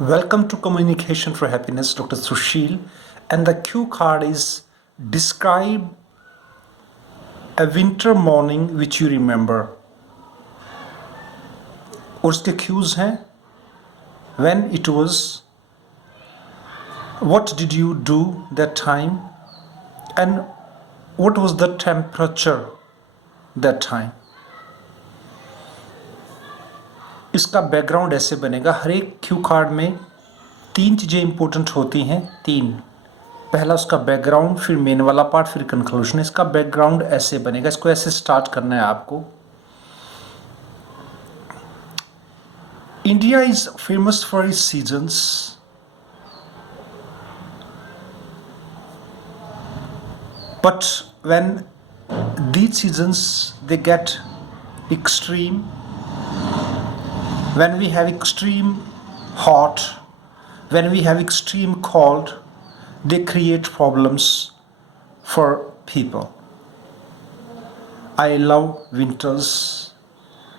Welcome to Communication for Happiness, Dr. Sushil. And the cue card is describe a winter morning which you remember. और उसके cues हैं when it was, what did you do that time, and what was the temperature that time. इसका background ऐसे बनेगा. हर एक Q card में 3 चीज़ें important होती हैं. 3. पहला उसका बैकग्राउंड, फिर मेन वाला पार्ट, फिर कंक्लूजन. इसका बैकग्राउंड ऐसे बनेगा. इसको ऐसे स्टार्ट करना है आपको. India is famous for its seasons. But when these seasons they get extreme, when we have extreme hot, when we have extreme cold, they create problems for people. I love winters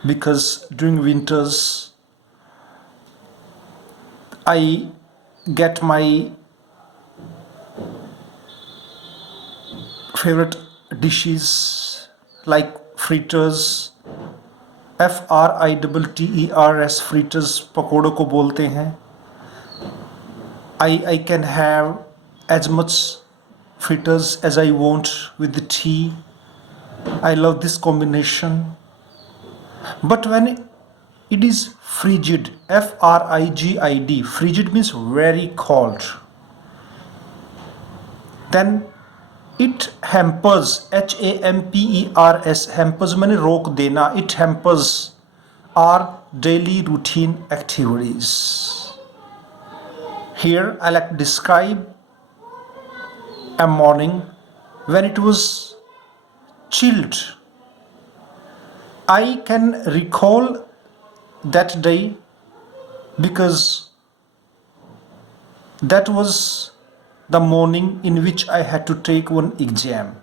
because during winters I get my favorite dishes like fritters. FRITTERS, fritters पकोड़ों को बोलते हैं. I can have as much fritters as I want with the tea. I love this combination. But when it is frigid, FRIGID, frigid means very cold, then it hampers, HAMPERS, hampers मैंने रोक देना. It hampers our daily routine activities. Here I like to describe a morning when it was chilled. I can recall that day because that was the morning in which I had to take one exam.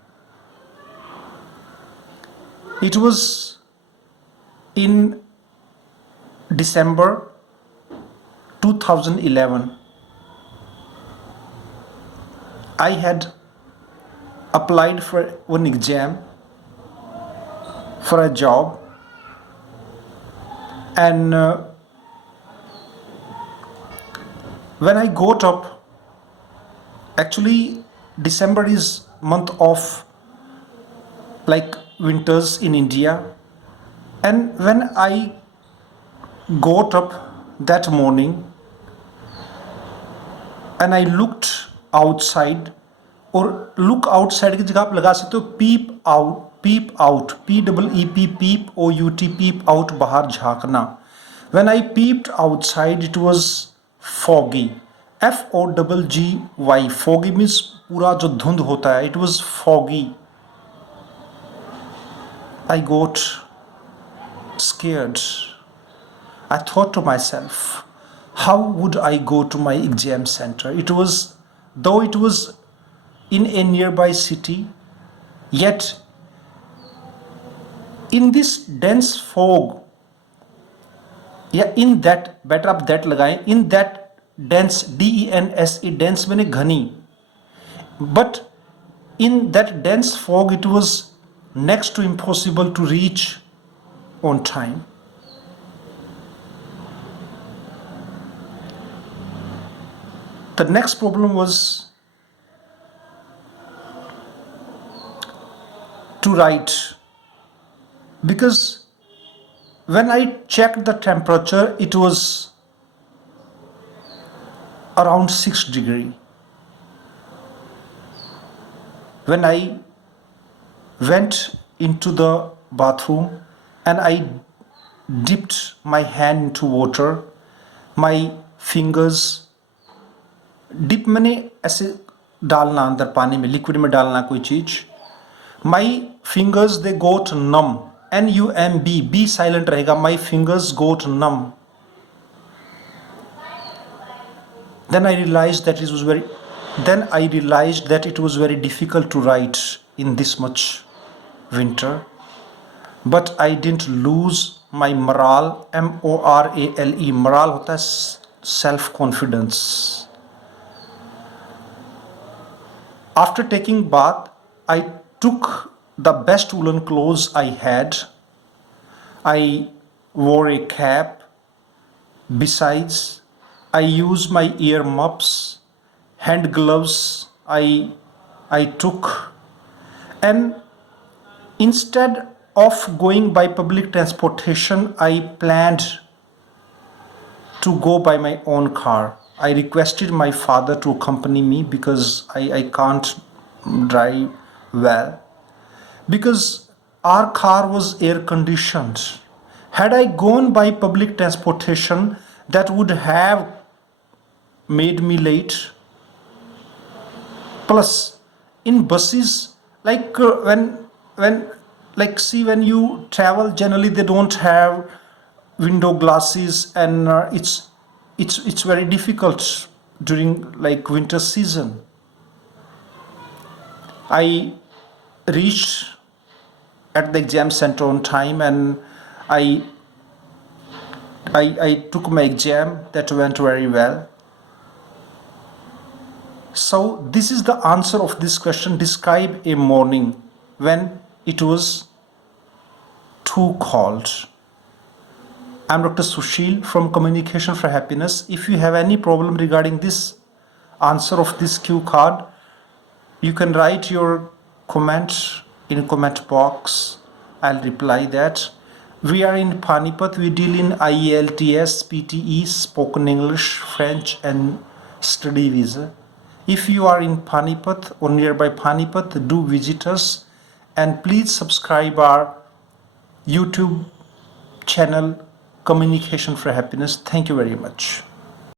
It was in December 2011. I had applied for one exam for a job, and when I got up, actually December is month of like winters in India, and when I got up that morning and I looked outside, और look outside की जगह आप लगा सकते हो peep out, PEEP, peep OUT, peep out, बाहर झांकना. When I peeped outside it was foggy, FOGGY, foggy means पूरा जो धुंध होता है. It was foggy. I got scared. I thought to myself, how would I go to my exam center? Though it was in a nearby city, yet in this dense fog, या in that, better आप that लगाएं, in that dense, DENSE, dense मैंने घनी, but in that dense fog it was next to impossible to reach on time. The next problem was to write, because when I checked the temperature it was around 6 degree. When I went into the bathroom and I dipped my hand into water, my fingers, dip मैंने ऐसे डालना अंदर पानी में, liquid में डालना कोई चीज. My fingers they got numb, NUMB, B silent रहेगा. My fingers got numb. Then I realized that it was very difficult to write in this much winter. But I didn't lose my morale, MORALE. morale होता है self-confidence. After taking bath, I took the best woolen clothes I had. I wore a cap. Besides, I used my ear muffs, hand gloves I took, and instead of going by public transportation, I planned to go by my own car. I requested my father to accompany me because I can't drive well. Because our car was air conditioned. Had I gone by public transportation, that would have made me late. Plus, in buses, when like see when you travel, generally they don't have window glasses, and it's very difficult during like winter season. I reached at the exam center on time, and I I took my exam. That went very well. So this is the answer of this question. Describe a morning when it was too cold. I'm Dr. Sushil from Communication for Happiness. If you have any problem regarding this answer of this cue card, you can write your comment in comment box. I'll reply that. We are in Panipat. We deal in IELTS, PTE, spoken English, French, and study visa. If you are in Panipat or nearby Panipat, do visit us, and please subscribe our YouTube channel Communication for Happiness. Thank you very much.